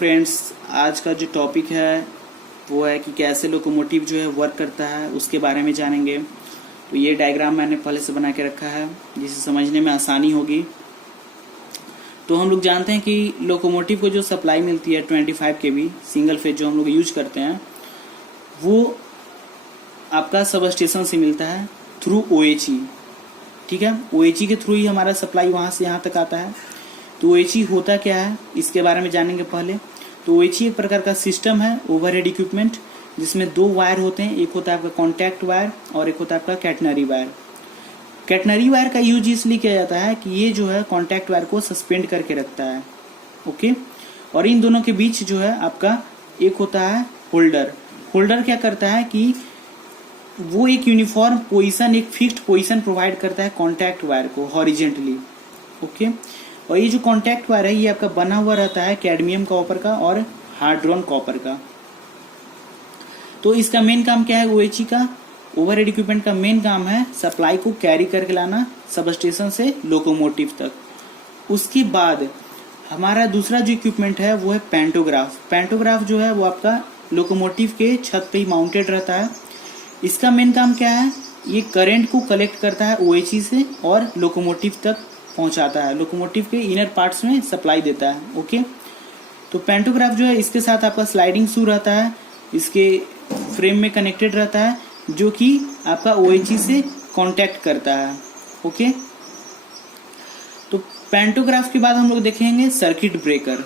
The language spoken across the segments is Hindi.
फ्रेंड्स, आज का जो टॉपिक है वो है कि कैसे लोकोमोटिव जो है वर्क करता है, उसके बारे में जानेंगे। तो ये डायग्राम मैंने पहले से बना के रखा है जिससे समझने में आसानी होगी। तो हम लोग जानते हैं कि लोकोमोटिव को जो सप्लाई मिलती है 25 kV सिंगल फेज जो हम लोग यूज करते हैं, वो आपका सब स्टेशन से मिलता है थ्रू OHE। ठीक है, OHE के थ्रू ही हमारा सप्लाई वहाँ से यहाँ तक आता है। तो OHE होता क्या है इसके बारे में जानेंगे पहले। तो OHE एक प्रकार का सिस्टम है, ओवरहेड इक्विपमेंट, जिसमें दो वायर होते हैं। एक होता है आपका कॉन्टैक्ट वायर और एक होता है आपका कैटनरी वायर। कैटनरी वायर का यूज इसलिए किया जाता है कि ये जो है कॉन्टैक्ट वायर को सस्पेंड करके रखता है। ओके, और इन दोनों के बीच जो है आपका एक होता है होल्डर। होल्डर क्या करता है कि वो एक यूनिफॉर्म पोजीशन, एक फिक्स्ड पोजीशन प्रोवाइड करता है कॉन्टैक्ट वायर को हॉरिजेंटली। ओके, और ये जो कॉन्टैक्ट वायर है ये आपका बना हुआ रहता है कैडमियम कॉपर का और हार्ड्रॉन कॉपर का। तो इसका मेन काम क्या है, OHE का ओवरहेड इक्विपमेंट का मेन काम है सप्लाई को कैरी करके लाना सब स्टेशन से लोकोमोटिव तक। उसके बाद हमारा दूसरा जो इक्विपमेंट है वो है पैंटोग्राफ। पैंटोग्राफ जो है वो आपका लोकोमोटिव के छत पे ही माउंटेड रहता है। इसका मेन काम क्या है, ये करंट को कलेक्ट करता है OHE से और लोकोमोटिव तक पहुंचाता है, लोकोमोटिव के इनर पार्ट्स में सप्लाई देता है। ओके, तो पैंटोग्राफ जो है इसके साथ आपका स्लाइडिंग शू रहता है, इसके फ्रेम में कनेक्टेड रहता है, जो कि आपका OHE से कांटेक्ट करता है। ओके, तो पैंटोग्राफ के बाद हम लोग देखेंगे सर्किट ब्रेकर।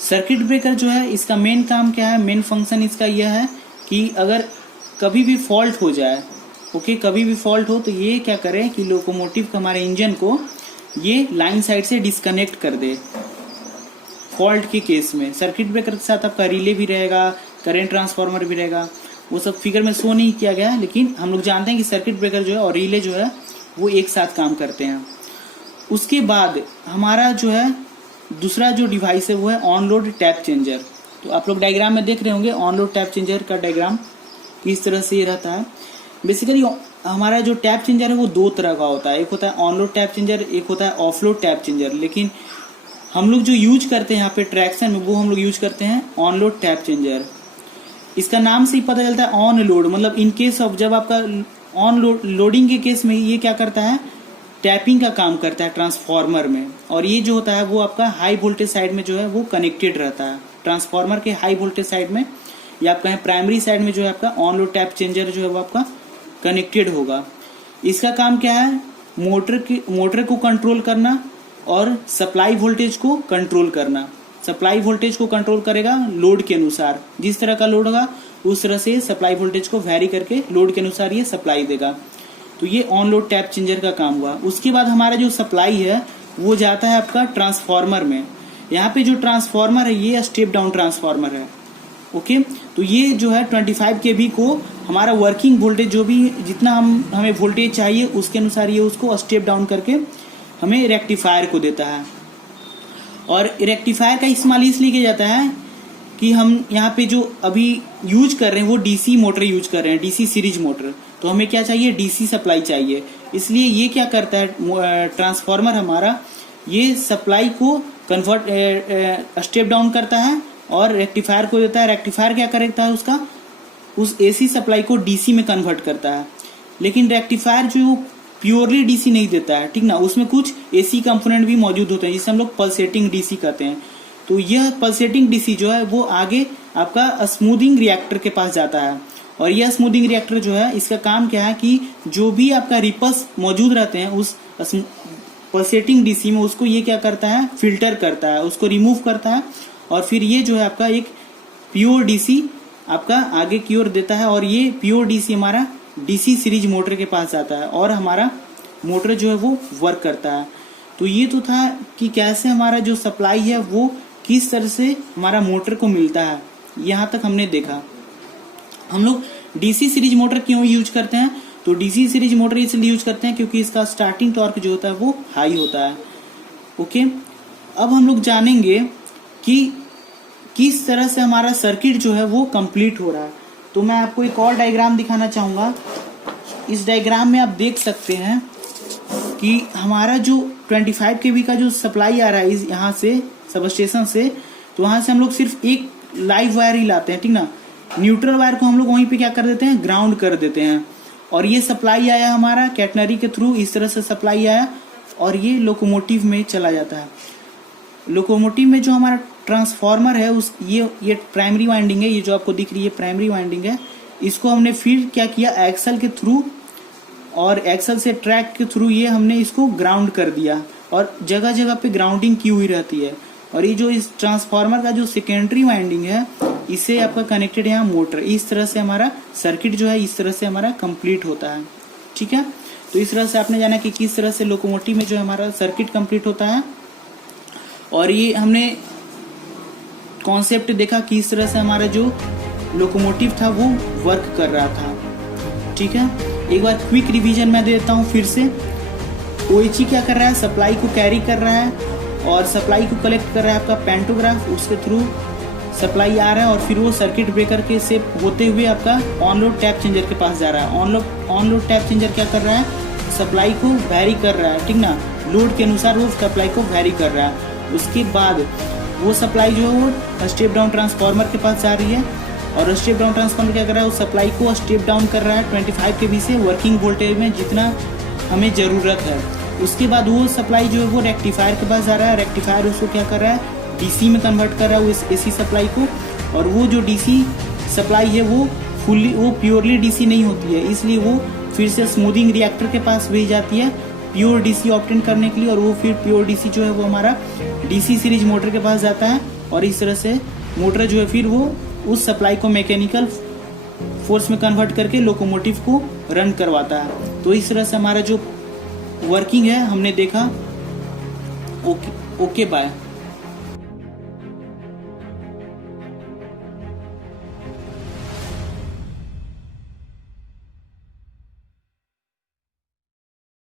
सर्किट ब्रेकर जो है इसका मेन काम क्या है, मेन फंक्शन इसका यह है कि अगर कभी भी फॉल्ट हो जाए, ओके, कभी भी फॉल्ट हो तो ये क्या करे कि लोकोमोटिव का हमारे इंजन को ये लाइन साइड से डिस्कनेक्ट कर दे। फॉल्ट के केस में सर्किट ब्रेकर के साथ आपका रिले भी रहेगा, करंट ट्रांसफार्मर भी रहेगा। वो सब फिगर में शो नहीं किया गया है, लेकिन हम लोग जानते हैं कि सर्किट ब्रेकर जो है और रिले जो है वो एक साथ काम करते हैं। उसके बाद हमारा जो है दूसरा जो डिवाइस है वो है ऑन लोड टैप चेंजर। तो आप लोग डायग्राम में देख रहे होंगे ऑन लोड टैप चेंजर का डायग्राम इस तरह से ये रहता है। बेसिकली हमारा जो टैप चेंजर है वो दो तरह का होता है, एक होता है ऑन लोड टैप चेंजर, एक होता है ऑफ लोड टैप चेंजर। लेकिन हम लोग जो यूज करते हैं यहाँ पे ट्रैक्शन में वो हम लोग यूज करते हैं ऑन लोड टैप चेंजर। इसका नाम से ही पता चलता है ऑन लोड, मतलब इन केस ऑफ जब आपका ऑन लोडिंग के केस में ये क्या करता है, टैपिंग का काम करता है ट्रांसफार्मर में। और ये जो होता है वो आपका हाई वोल्टेज साइड में जो है वो कनेक्टेड रहता है, ट्रांसफार्मर के हाई वोल्टेज साइड में या आप कहें प्राइमरी साइड में जो है आपका ऑन लोड टैप चेंजर जो है वो आपका कनेक्टेड होगा। इसका काम क्या है, मोटर को कंट्रोल करना और सप्लाई वोल्टेज को कंट्रोल करना। सप्लाई वोल्टेज को कंट्रोल करेगा लोड के अनुसार, जिस तरह का लोड होगा उस तरह से सप्लाई वोल्टेज को वैरी करके लोड के अनुसार ये सप्लाई देगा। तो ये ऑन लोड टैप चेंजर का काम हुआ। उसके बाद हमारा जो सप्लाई है वो जाता है आपका ट्रांसफार्मर में। यहाँ पे जो ट्रांसफार्मर है ये स्टेप डाउन ट्रांसफार्मर है। ओके, तो ये जो है 25 kV को हमारा वर्किंग वोल्टेज जो भी जितना हमें वोल्टेज चाहिए उसके अनुसार ये उसको स्टेप डाउन करके हमें रेक्टिफायर को देता है। और रेक्टिफायर का इस्तेमाल इसलिए किया जाता है कि हम यहाँ पे जो अभी यूज कर रहे हैं वो DC मोटर यूज कर रहे हैं, DC सीरीज मोटर। तो हमें क्या चाहिए, DC सप्लाई चाहिए। इसलिए ये क्या करता है ट्रांसफार्मर हमारा, ये सप्लाई को कन्वर्ट स्टेप डाउन करता है और रेक्टिफायर को देता है। रेक्टिफायर क्या करता है, उसका उस AC सप्लाई को DC में कन्वर्ट करता है। लेकिन रेक्टिफायर जो प्योरली DC नहीं देता है, ठीक ना, उसमें कुछ AC कंपोनेंट भी मौजूद होते हैं जिसे हम लोग पल्सेटिंग DC कहते हैं। तो यह पल्सेटिंग DC जो है वो आगे आपका स्मूथिंग रिएक्टर के पास जाता है। और यह स्मूथिंग रिएक्टर जो है इसका काम क्या है कि जो भी आपका रिपल्स मौजूद रहते हैं उस पल्सेटिंग DC में उसको ये क्या करता है, फिल्टर करता है, उसको रिमूव करता है। और फिर ये जो है आपका एक प्योर DC आपका आगे की ओर देता है। और ये प्योर DC हमारा DC सीरीज मोटर के पास जाता है और हमारा मोटर जो है वो वर्क करता है। तो ये तो था कि कैसे हमारा जो सप्लाई है वो किस तरह से हमारा मोटर को मिलता है, यहाँ तक हमने देखा। हम लोग DC सीरीज मोटर क्यों यूज करते हैं, तो DC सीरीज मोटर इसलिए यूज करते हैं क्योंकि इसका स्टार्टिंग टॉर्क जो होता है वो हाई होता है। ओके, अब हम लोग जानेंगे कि किस तरह से हमारा सर्किट जो है वो कंप्लीट हो रहा है। तो मैं आपको एक और डायग्राम दिखाना चाहूंगा। इस डायग्राम में आप देख सकते हैं कि हमारा जो 25 kV का जो सप्लाई आ रहा है यहाँ से सब स्टेशन से, तो वहां से हम लोग सिर्फ एक लाइव वायर ही लाते हैं, ठीक ना। न्यूट्रल वायर को हम लोग वहीं पे क्या कर देते हैं, ग्राउंड कर देते हैं। और ये सप्लाई आया हमारा कैटनरी के थ्रू, इस तरह से सप्लाई आया और ये लोकोमोटिव में चला जाता है। लोकोमोटिव में जो हमारा ट्रांसफार्मर है उस ये प्राइमरी वाइंडिंग है, ये जो आपको दिख रही है प्राइमरी वाइंडिंग है। इसको हमने फिर क्या किया, एक्सल के थ्रू और एक्सल से ट्रैक के थ्रू ये हमने इसको ग्राउंड कर दिया और जगह जगह पे ग्राउंडिंग की हुई रहती है। और ये जो इस ट्रांसफार्मर का जो सेकेंडरी वाइंडिंग है इससे आपका कनेक्टेड यहाँ मोटर, इस तरह से हमारा सर्किट जो है इस तरह से हमारा कंप्लीट होता है, ठीक है। तो इस तरह से आपने जाना कि किस तरह से लोकोमोटिव में जो हमारा सर्किट कंप्लीट होता है। और ये हमने कॉन्सेप्ट देखा कि इस तरह से हमारा जो लोकोमोटिव था वो वर्क कर रहा था, ठीक है। एक बार क्विक रिवीजन मैं देता हूँ फिर से। ओएचई क्या कर रहा है, सप्लाई को कैरी कर रहा है और सप्लाई को कलेक्ट कर रहा है आपका पैंटोग्राफ, उसके थ्रू सप्लाई आ रहा है और फिर वो सर्किट ब्रेकर के से होते हुए आपका ऑन लोड टैप चेंजर के पास जा रहा है। ऑन लोड टैप चेंजर क्या कर रहा है, सप्लाई को वैरी कर रहा है, ठीक ना, लोड के अनुसार वो सप्लाई को वैरी कर रहा है। उसके बाद वो सप्लाई जो है वो स्टेप डाउन ट्रांसफार्मर के पास जा रही है और स्टेप डाउन ट्रांसफार्मर क्या कर रहा है, उस सप्लाई को स्टेप डाउन कर रहा है 25 kV से वर्किंग वोल्टेज में जितना हमें ज़रूरत है। उसके बाद वो सप्लाई जो है वो रेक्टिफायर के पास जा रहा है, रेक्टिफायर उसको क्या कर रहा है, डीसी में कन्वर्ट कर रहा है वो एसी सप्लाई को। और वो जो डीसी सप्लाई है वो प्योरली डीसी नहीं होती है, इसलिए वो फिर से स्मूथिंग रिएक्टर के पास भेज जाती है प्योर डीसी ऑब्टेन करने के लिए। और वो फिर प्योर डीसी जो है वो हमारा डीसी सीरीज मोटर के पास जाता है और इस तरह से मोटर जो है फिर वो उस सप्लाई को मैकेनिकल फोर्स में कन्वर्ट करके लोकोमोटिव को रन करवाता है। तो इस तरह से हमारा जो वर्किंग है हमने देखा। Okay bye.